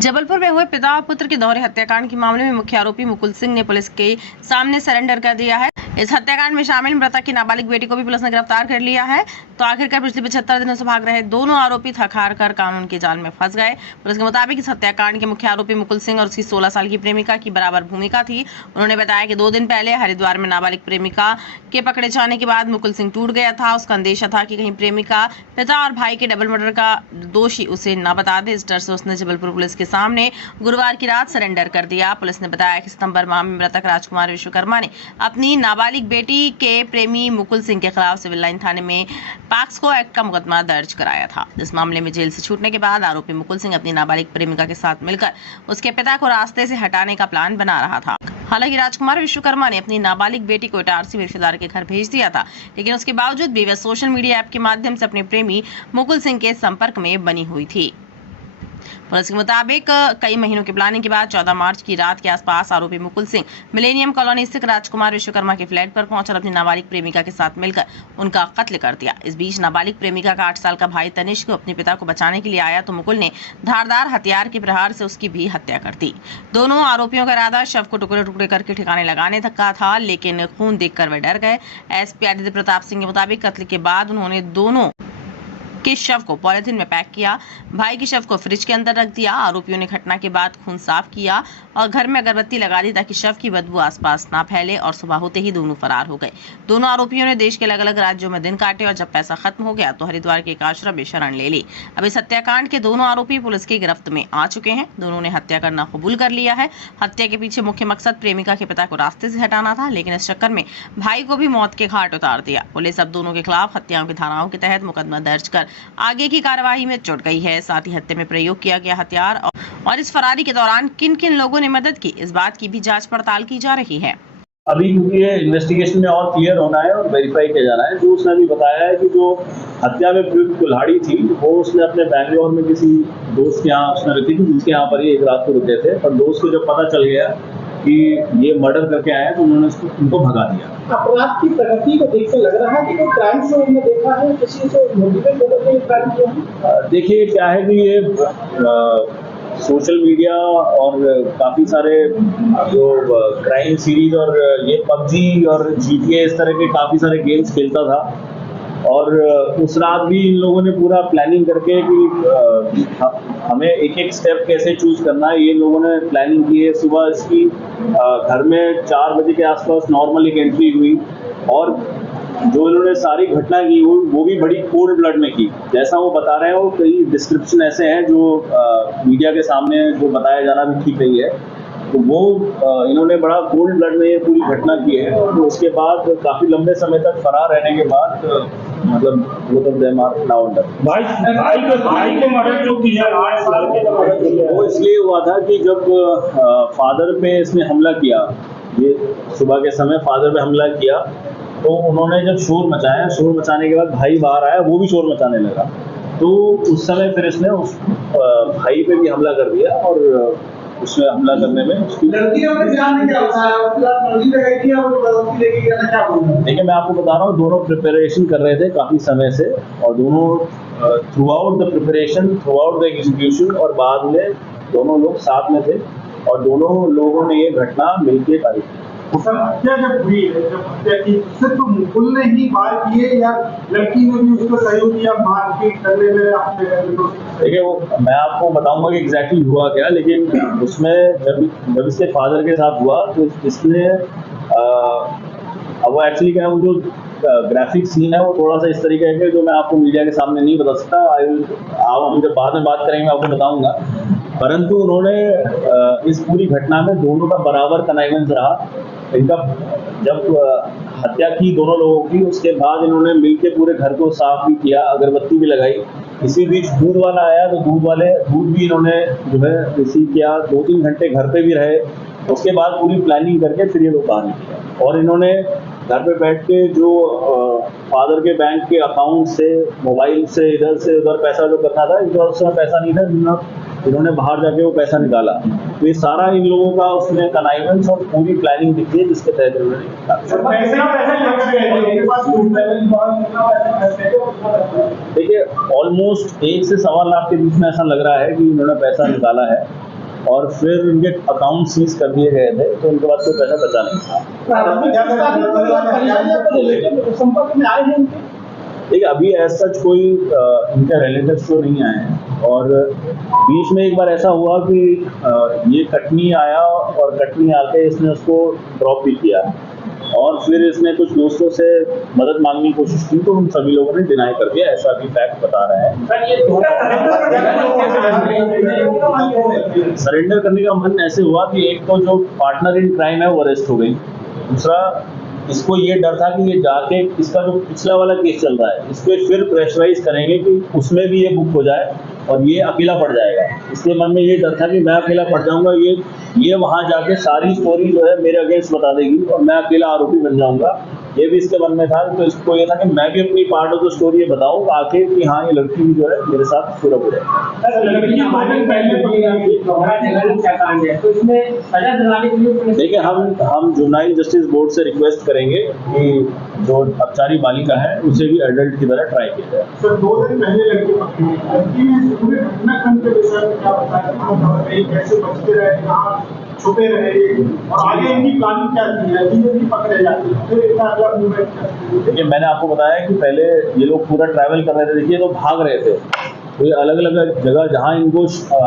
जबलपुर में हुए पिता और पुत्र के दोहरे हत्याकांड के मामले में मुख्य आरोपी मुकुल सिंह ने पुलिस के सामने सरेंडर कर दिया है। इस हत्याकांड में शामिल मृतक की नाबालिग बेटी को भी पुलिस ने गिरफ्तार कर लिया है। तो आखिरकार पिछले 75 दिनों से भाग रहे दोनों आरोपी थक हार कर कानून के जाल में फंस गए। पुलिस के मुताबिक इस हत्याकांड के मुख्य आरोपी मुकुल सिंह और उसकी 16 साल की प्रेमिका की बराबर भूमिका थी। उन्होंने बताया कि 2 दिन पहले हरिद्वार में नाबालिग प्रेमिका के पकड़े जाने के बाद मुकुल सिंह टूट गया था। उसका अंदेशा था कि कहीं प्रेमिका, पिता और भाई के डबल मर्डर का दोषी उसे न बता दे। इस डर से उसने जबलपुर पुलिस के सामने गुरुवार की रात सरेंडर कर दिया। पुलिस ने बताया कि सितंबर माह में मृतक राजकुमार विश्वकर्मा ने अपनी नाबालिग बेटी के प्रेमी मुकुल सिंह के खिलाफ सिविल लाइन थाने में पॉक्सो एक्ट का मुकदमा दर्ज कराया था। इस मामले में जेल से छूटने के बाद आरोपी मुकुल सिंह अपनी नाबालिग प्रेमिका के साथ मिलकर उसके पिता को रास्ते से हटाने का प्लान बना रहा था। हालांकि राजकुमार विश्वकर्मा ने अपनी नाबालिग बेटी को इटारसी में रिश्तेदार के घर भेज दिया था, लेकिन उसके बावजूद भी वह सोशल मीडिया ऐप के माध्यम से अपने प्रेमी मुकुल सिंह के संपर्क में बनी हुई थी। पुलिस के मुताबिक कई महीनों की प्लानिंग के बाद 14 मार्च की रात के आसपास आरोपी मुकुल सिंह मिलेनियम कॉलोनी स्थित राजकुमार विश्वकर्मा के फ्लैट पर पहुंचकर अपनी नाबालिग प्रेमिका के साथ मिलकर उनका कत्ल कर दिया। इस बीच नाबालिग प्रेमिका का 8 साल का भाई तनिष्क अपने पिता को बचाने के लिए आया तो मुकुल ने धारदार हथियार के प्रहार से उसकी भी हत्या कर दी। दोनों आरोपियों का इरादा शव को टुकड़े टुकड़े करके ठिकाने लगाने तक का था, लेकिन खून देखकर वे डर गए। एसपी आदित्य प्रताप सिंह के मुताबिक कत्ल के बाद उन्होंने दोनों के शव को पॉलिथीन में पैक किया, भाई के शव को फ्रिज के अंदर रख दिया। आरोपियों ने घटना के बाद खून साफ किया और घर में अगरबत्ती लगा दी ताकि शव की बदबू आसपास ना फैले, और सुबह होते ही दोनों फरार हो गए। दोनों आरोपियों ने देश के अलग अलग राज्यों में दिन काटे और जब पैसा खत्म हो गया तो हरिद्वार के एक आश्रम में शरण ले ली। अब इस हत्याकांड के दोनों आरोपी पुलिस की गिरफ्त में आ चुके हैं। दोनों ने हत्या करना कबूल कर लिया है। हत्या के पीछे मुख्य मकसद प्रेमिका के पिता को रास्ते से हटाना था, लेकिन इस चक्कर में भाई को भी मौत के घाट उतार दिया। पुलिस अब दोनों के खिलाफ हत्याओं की धाराओं के तहत मुकदमा दर्ज कर आगे की कार्यवाही में जुट गई है। साथ ही हत्या में प्रयोग किया गया हथियार और इस फरारी के दौरान किन किन लोगों ने मदद की, इस बात की भी जांच पड़ताल की जा रही है। अभी क्योंकि ये इन्वेस्टिगेशन में और क्लियर होना है और वेरीफाई किया जाना है। जो उसने अभी बताया है कि जो हत्या में प्रयुक्त कुल्हाड़ी थी वो उसने अपने बैंगलोर में किसी दोस्त के यहाँ उसने रखी थी, जिसके यहाँ पर ही एक रात को रुके थे। पर दोस्त को जब पता चल गया कि ये मर्डर करके आए तो उन्होंने उनको भगा दिया। अपराध की प्रगति को देखकर लग रहा है कि कोई क्राइम से उन्होंने देखा है, किसी से मोटिवेट होकर के क्राइम किया है। देखिए क्या है कि ये सोशल मीडिया और काफ़ी सारे जो क्राइम सीरीज और ये पबजी और GTA इस तरह के काफ़ी सारे गेम्स खेलता था, और उस रात भी इन लोगों ने पूरा प्लानिंग करके कि हमें एक एक स्टेप कैसे चूज करना है, ये लोगों ने प्लानिंग की है। सुबह इसकी घर में 4 बजे के आसपास नॉर्मल एक एंट्री हुई, और जो इन्होंने सारी घटना की वो भी बड़ी कोल्ड ब्लड में की। जैसा वो बता रहे हैं, वो कई डिस्क्रिप्शन ऐसे हैं जो मीडिया के सामने जो बताया जाना भी ठीक नहीं है, तो वो इन्होंने बड़ा कोल्ड ब्लड में ये पूरी घटना की है। और उसके बाद काफ़ी लंबे समय तक फरार रहने के बाद मतलब भाई को मर्डर जो किया, 8 साल के वो इसलिए हुआ था कि जब फादर पे इसने हमला किया, ये सुबह के समय फादर पे हमला किया, तो उन्होंने जब शोर मचाया, शोर मचाने के बाद भाई बाहर आया, वो भी शोर मचाने लगा, तो उस समय फिर इसने उस भाई पे भी हमला कर दिया। और उसमें हमला करने में देखिए मैं आपको बता रहा हूँ, दोनों प्रिपरेशन कर रहे थे काफ़ी समय से, और दोनों through out the preparation, through out the execution, और बाद में दोनों लोग साथ में थे और दोनों लोगों ने ये घटना मिलकर करी। सर हत्या जब हुई है, जब हत्या की, सिर्फ तो मुकुल ने ही वार किए या लड़की ने भी उसको सहयोग किया मारपीट करने में आपने? देखिए वो मैं आपको बताऊंगा कि एग्जैक्टली हुआ क्या, लेकिन उसमें जब इसके फादर के साथ हुआ तो इसने अब वो एक्चुअली क्या है, वो जो ग्राफिक सीन है वो थोड़ा सा इस तरीके का जो मैं आपको मीडिया के सामने नहीं बता सकता। हम जब बाद में बात करेंगे मैं आपको बताऊंगा। परंतु उन्होंने इस पूरी घटना में दोनों का बराबर कनेक्शन रहा। इनका जब हत्या की दोनों लोगों की, उसके बाद इन्होंने मिलकर पूरे घर को साफ भी किया, अगरबत्ती भी लगाई। इसी बीच दूध वाला आया तो दूध भी इन्होंने जो है रिसीव किया, 2-3 घंटे घर पे भी रहे। उसके बाद पूरी प्लानिंग करके फिर ये लोग बाहर निकले, और इन्होंने घर पे बैठ के जो फादर के बैंक के अकाउंट से, मोबाइल से इधर से उधर पैसा जो करना था, इनका उस समय पैसा नहीं था, इन्होंने बाहर जाके वो पैसा निकाला। तो ये सारा इन लोगों का उसमें कनाइवेंस और पूरी प्लानिंग दिखती है जिसके तहत इन्होंने देखिए ऑलमोस्ट 1 से सवा लाख के बीच में ऐसा लग रहा है कि इन्होंने पैसा निकाला है और फिर उनके अकाउंट सीज कर दिए गए थे, तो उनके पास कोई पैसा बचा नहीं था। संपर्क में आए हैं देखिए अभी ऐसा कोई इनके रिलेटिव्स तो नहीं आए हैं, और बीच में एक बार ऐसा हुआ कि ये कटनी आया और कटनी आके इसने उसको ड्रॉप भी किया और फिर इसने कुछ दोस्तों से मदद मांगने की कोशिश की, तो उन सभी लोगों ने डिनाई कर दिया, ऐसा भी फैक्ट बता रहा है। सरेंडर करने का मन ऐसे हुआ कि एक तो जो पार्टनर इन क्राइम है वो अरेस्ट हो गई, दूसरा इसको ये डर था कि ये जाके इसका जो पिछला वाला केस चल रहा है इस पर फिर प्रेशराइज करेंगे कि उसमें भी ये बुक हो जाए और ये अकेला पड़ जाएगा। इसके मन में ये डर था कि मैं अकेला पड़ जाऊंगा, ये वहां जाके सारी स्टोरी जो है मेरे अगेंस्ट बता देगी और मैं अकेला आरोपी बन जाऊंगा, ये भी इसके मन में था। तो इसको ये था कि मैं भी अपनी पार्ट ऑफ द स्टोरी बताऊं आके कि हाँ ये लड़की भी जो है मेरे साथ पूरा हो जाए। देखिए हम जुवेनाइल जस्टिस बोर्ड से रिक्वेस्ट करेंगे कि जो अपचारी बालिका है उसे भी एडल्ट की तरह ट्राई किया जाए। सर 2 दिन पहले लड़की ने पूरे घटनाक्रम के विषय में क्या बताया, कैसे बचते रहे, कहाँ छुपे रहे और आगे इनकी प्लानिंग क्या थी, यदि पकड़े जाते हैं फिर इतना अगला मूवमेंट क्या? देखिए मैंने आपको बताया कि पहले ये लोग पूरा ट्रैवल कर रहे थे, देखिए तो भाग रहे थे, तो ये अलग अलग जगह जहाँ इनको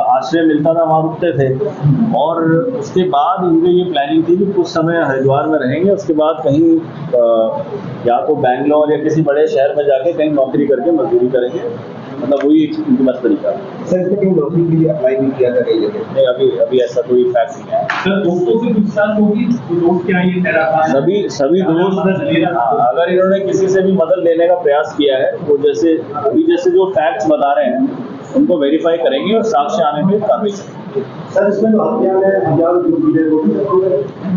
आश्रय मिलता था वहाँ रुकते थे और उसके बाद इनकी ये प्लानिंग थी कि कुछ समय हरिद्वार में रहेंगे, उसके बाद कहीं या तो बैंगलोर या किसी बड़े शहर में जाके कहीं नौकरी करके मजदूरी करेंगे, मतलब वही इनकी बस तरीका। सर इसके लिए नौकरी के लिए अप्लाई भी किया था कई जगह? नहीं अभी ऐसा कोई फैक्ट नहीं है। सर दोस्तों से विश्वास होगी, दोस्त क्या ये सभी दोस्त अगर इन्होंने किसी से भी मदद लेने का प्रयास किया है वो जैसे जो फैक्ट्स बता रहे हैं उनको वेरीफाई करेंगे और साक्ष्य आने में कार्रवाई करेंगे। सर इसमें हत्या में हजार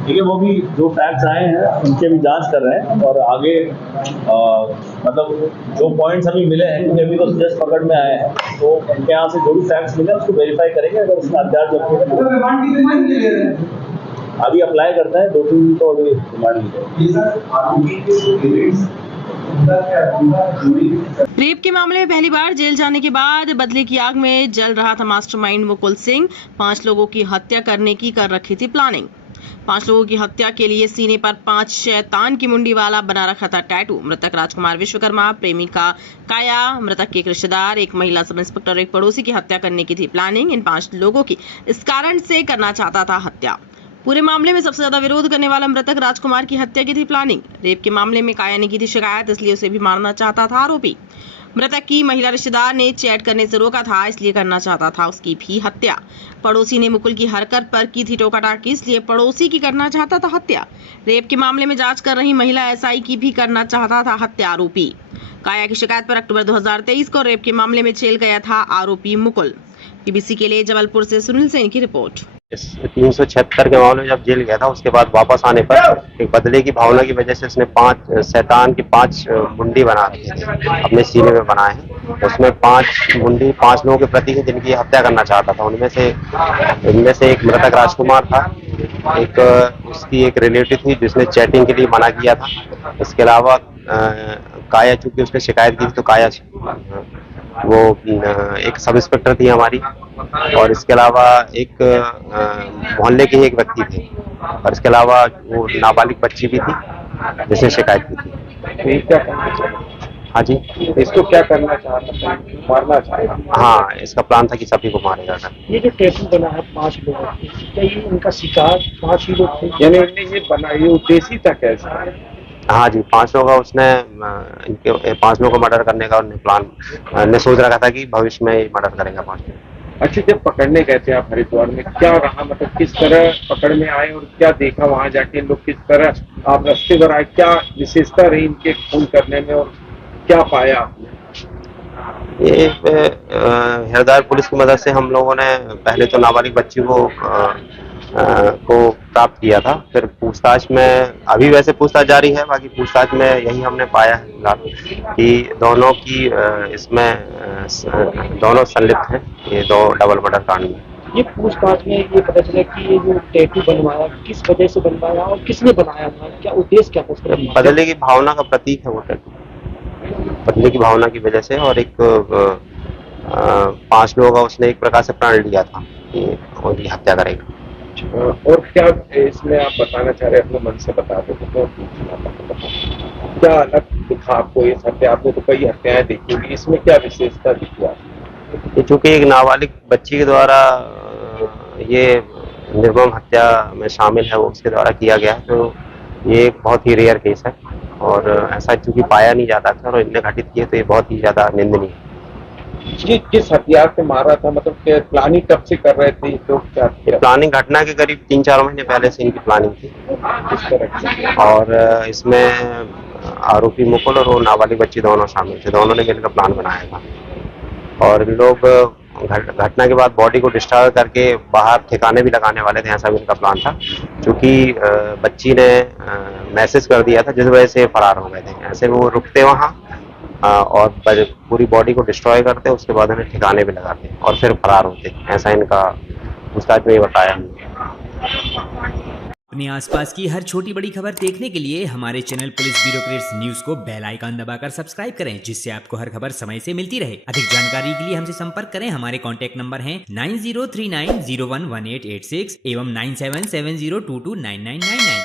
देखिए वो भी जो फैक्ट्स आए हैं उनके भी जांच कर रहे हैं और आगे मतलब जो पॉइंट्स अभी मिले हैं क्योंकि अभी तो जस्ट पकड़ में आए हैं, तो उनके यहाँ से जो भी फैक्ट्स मिले उसको वेरीफाई करेंगे। अगर उसमें हथियार जब अभी अप्लाई करता है 2-3 दिन तो अभी रिमांड मिलेगा। रेप के मामले में पहली बार जेल जाने के बाद बदले की आग में जल रहा था मास्टरमाइंड मुकुल सिंह। 5 लोगों की हत्या करने की कर रखी थी प्लानिंग। 5 लोगों की हत्या के लिए सीने पर 5 शैतान की मुंडी वाला बना रखा था टैटू। मृतक राजकुमार विश्वकर्मा, प्रेमिका काया, मृतक के एक रिश्तेदार, एक महिला सब इंस्पेक्टर और एक पड़ोसी की हत्या करने की थी प्लानिंग। इन 5 लोगों की इस कारण से करना चाहता था हत्या। पूरे मामले में सबसे ज्यादा विरोध करने वाला मृतक राजकुमार की हत्या की थी प्लानिंग। रेप के मामले में काया ने की थी शिकायत, इसलिए उसे भी मारना चाहता था आरोपी। मृतक की महिला रिश्तेदार ने चैट करने से रोका था, इसलिए करना चाहता था उसकी भी हत्या। पड़ोसी ने मुकुल की हरकत पर की थी टोका-टाकी, इसलिए पड़ोसी की करना चाहता था हत्या। रेप के मामले में जांच कर रही महिला एसआई की भी करना चाहता था हत्या आरोपी। काया की शिकायत पर अक्टूबर 2023 को रेप के मामले में जेल गया था आरोपी मुकुल। बीबीसी के लिए जबलपुर से सुनील सेन की रिपोर्ट। 376 के मामले में जब जेल गया था उसके बाद वापस आने पर एक बदले की भावना की वजह से उसने 5 शैतान की 5 मुंडी बना रखी थी, अपने सीने में बनाए हैं। उसमें 5 मुंडी 5 लोगों के प्रति जिनकी हत्या करना चाहता था। उनमें से एक मृतक राजकुमार था, एक उसकी एक रिलेटिव थी जिसने चैटिंग के लिए मना किया था। इसके अलावा काया, चूंकि उसने शिकायत की थी तो काया वो एक सब इंस्पेक्टर थी हमारी, और इसके अलावा एक मोहल्ले के ही एक व्यक्ति थे, और इसके अलावा वो नाबालिग बच्ची भी थी जिसने शिकायत की थी। तो ये क्या करना चाहिए? हाँ जी, इसको क्या करना चाहता था? मारना चाहता? हाँ, इसका प्लान था कि सभी को मारेगा। ये जो टैटू बना है 5 लोगों की, क्या ये उनका शिकार 5 ही लोग थे? यानी उन्होंने ये बनाया, ये उद्देश्य था कैसा? हाँ जी, 5 लोगों का उसने इनके 5 लोगों को मर्डर करने का उन्हें प्लान ने सोच रखा था कि भविष्य में मर्डर करेगा 5 लोग। अच्छा, जब पकड़ने गए थे आप हरिद्वार में, क्या रहा, मतलब किस तरह पकड़ में आए और क्या देखा वहां जाके? लोग किस तरह आप रास्ते पर आए, क्या विशेषता रही इनके खून करने में और क्या पाया आपने? ये हरिद्वार पुलिस की मदद से हम लोगों ने पहले तो नाबालिग बच्ची को को प्राप्त किया था। फिर पूछताछ में अभी वैसे पूछताछ जारी है, बाकी पूछताछ में यही हमने पाया है फिलहाल कि दोनों की दोनों संलिप्त हैं ये दो डबल मर्डर कांड में। ये पूछताछ में ये पता चला कि ये जो टैटू बनवाया किस वजह से बनवाया और किसने बनाया था, क्या उद्देश्य क्या था उसका बनवाने का? बदले की भावना का प्रतीक है वो टैटू, बदले की भावना की वजह से। और एक 5 लोगों का उसने एक प्रकार से प्रण लिया था कि उनकी हत्या करेगा। और क्या इसमें आप बताना चाह रहे हैं, अपने मन से बता दो तो क्या अलग दिखा आपको इस हत्या? आपने तो कई हत्याएं देखी होगी, इसमें क्या विशेषता दिखी आपको? ये चूंकि एक नाबालिग बच्ची के द्वारा ये निर्मम हत्या में शामिल है, वो उसके द्वारा किया गया है, तो ये एक बहुत ही रेयर केस है और ऐसा चूंकि पाया नहीं जाता था और इनने घटित किए तो ये बहुत ही ज्यादा निंदनीय है। ये किस हथियार से मारा था, मतलब क्या प्लानिंग कब से कर रहे थे लोग? क्या प्लानिंग घटना के करीब 3-4 महीने पहले से इनकी प्लानिंग थी किस तरह से? और इसमें आरोपी मुकुल और वो नाबालिग बच्ची दोनों शामिल थे, दोनों ने मिलकर प्लान बनाया था। और इन लोग घटना के बाद बॉडी को डिस्ट्रॉय करके बाहर ठिकाने भी लगाने वाले थे, ऐसा भी इनका प्लान था। क्योंकि बच्ची ने मैसेज कर दिया था जिस वजह से फरार हो गए थे, ऐसे वो रुकते वहाँ और पूरी बॉडी को डिस्ट्रॉय करते, उसके बाद उन्हें ठिकाने भी लगाते और फिर फरार होते, ऐसा इनका पूछताछ में ही बताया हमने। अपने आसपास की हर छोटी बड़ी खबर देखने के लिए हमारे चैनल पुलिस ब्यूरोक्रेट्स न्यूज को बेल आइकन दबाकर सब्सक्राइब करें, जिससे आपको हर खबर समय से मिलती रहे। अधिक जानकारी के लिए हमसे संपर्क करें। हमारे कॉन्टैक्ट नंबर हैं 9039011886 एवं 9770229999।